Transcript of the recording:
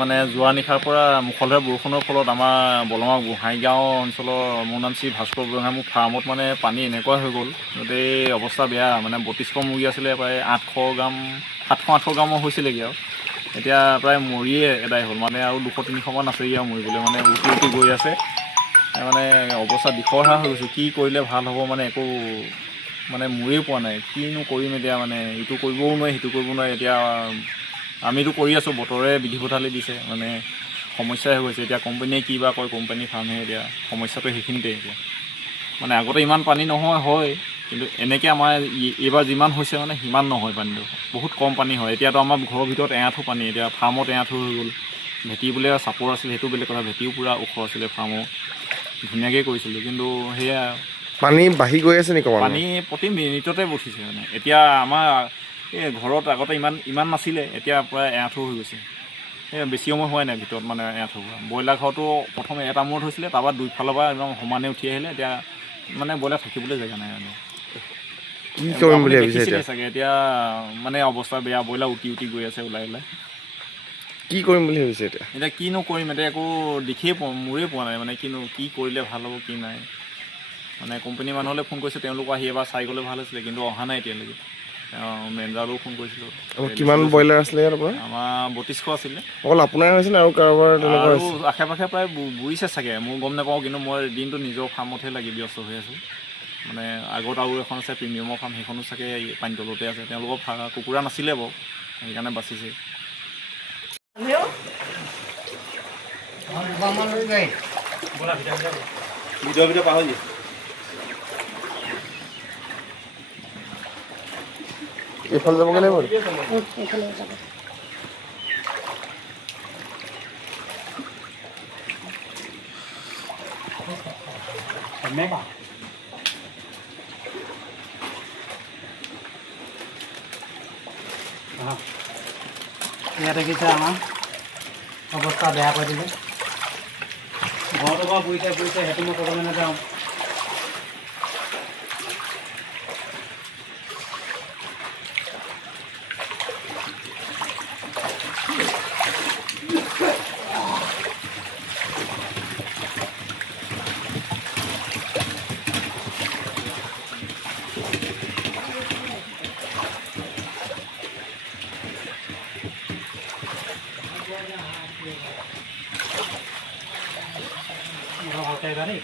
মানে যোৱা নিশাৰ পৰা মুষলধাৰ বৰষুণৰ ফলত আমাৰ বলমা গোহাঁইগাঁও অঞ্চলৰ মৌনাঞ্চী ভাস্কৰ বুঢ়াগোহাঁই মোৰ ফাৰ্মত মানে পানী এনেকুৱা হৈ গ'ল, গোটেই অৱস্থা বেয়া। মানে 32শ মুৰ্গী আছিলে, প্ৰায় 800 গ্ৰাম 700-800 গ্ৰামৰ হৈছিলেগৈ আৰু এতিয়া প্ৰায় মৰিয়ে এদাই হ'ল। মানে আৰু 200-300মান আছেগৈ আৰু মৰিবলৈ, মানে উটি উটি গৈ আছে। মানে অৱস্থা দিশহৰা হৈ গৈছোঁ, কি কৰিলে ভাল হ'ব মানে একো মানে মৰিয়ে পোৱা নাই। কিনো কৰিম এতিয়া, মানে ইটো কৰিবও নোৱাৰি সিটো কৰিব নোৱাৰি। এতিয়া আমিতো কৰি আছোঁ, বতৰে বিধি পথালি দিছে, মানে সমস্যাই হৈ গৈছে। এতিয়া কোম্পানীয়ে কি বা কয়, কোম্পানী ফাৰ্মে এতিয়া সমস্যাটো সেইখিনিতে এতিয়া। মানে আগতে ইমান পানী নহয় হয়, কিন্তু এনেকৈ আমাৰ এইবাৰ যিমান হৈছে মানে সিমান নহয়, পানীটো বহুত কম পানী হয়। এতিয়াতো আমাৰ ঘৰৰ ভিতৰত এআঁঠু পানী, এতিয়া ফাৰ্মত এআঁঠু হৈ গ'ল। ভেটি বোলে চাপৰ আছিলে, সেইটো বেলেগ কথা, ভেটিও পূৰা ওখ আছিলে, ফাৰ্মৰ ধুনীয়াকৈ কৰিছিলোঁ। কিন্তু সেয়া পানী বাঢ়ি গৈ আছে নেকি? পানী প্ৰতি মিনিটতে উঠিছে। মানে এতিয়া আমাৰ এই ঘৰত আগতে ইমান নাছিলে, এতিয়া প্ৰায় এআঁঠু হৈ গৈছে। এই বেছি সময় হোৱাই নাই ভিতৰত মানে এআঁঠু হোৱা। ব্ৰইলাৰ ঘৰটো প্ৰথমে এটা মূৰত হৈছিলে, তাৰপৰা দুইফালৰ পৰা একদম সমানে উঠি আহিলে। এতিয়া মানে ব্ৰইলাৰ থাকিবলৈ জেগা নাই। মানে কি কৰিম বুলি ভাবিছে দেখিছিলে চাগে, এতিয়া মানে অৱস্থা বেয়া, ব্ৰইলাৰ উটি উটি গৈ আছে ওলাই ওলাই। কি কৰিম বুলি ভাবিছে এতিয়া? এতিয়া কিনো কৰিম, এতিয়া একো দিশেই মোৰেই পোৱা নাই, মানে কি কৰিলে ভাল হ'ব কি নাই। মানে কোম্পানী মানুহলৈ ফোন কৰিছোঁ, তেওঁলোকো আহি এবাৰ চাই গ'লে ভাল হৈছিলে, কিন্তু অহা নাই এতিয়ালৈকে। মেনেজাৰলৈও ফোন কৰিছিলোঁ। কিমান ব্ৰইলাৰ আছিলে ইয়াৰ পৰা? আমাৰ 32শ আছিলে। অকল আপোনাৰ হৈছে নে আৰু কাৰোবাৰ তেনেকুৱা আৰু হৈছে? আশে পাশে প্ৰায় বুৰিছে চাগে, মই গম নাপাওঁ। কিন্তু মই দিনটো নিজৰ ফাৰ্মতহে লাগি ব্যস্ত হৈ আছোঁ। মানে আগত আৰু এখন আছে প্ৰিমিয়ামৰ ফাৰ্ম, সেইখনো চাগে পানী তলতে আছে। তেওঁলোকৰ কুকুৰা নাছিলে বাৰু, সেইকাৰণে বাচিছে। ভিতৰত পাহৰি এইফালে যাবগৈ লাগিব। ইয়াত দেখিছে আমাৰ অৱস্থা বেয়া কৰি দিলে। ঘৰটো পৰা পৰিছে সেইটো মই ক'বলৈ নাযাওঁ। Okay, buddy.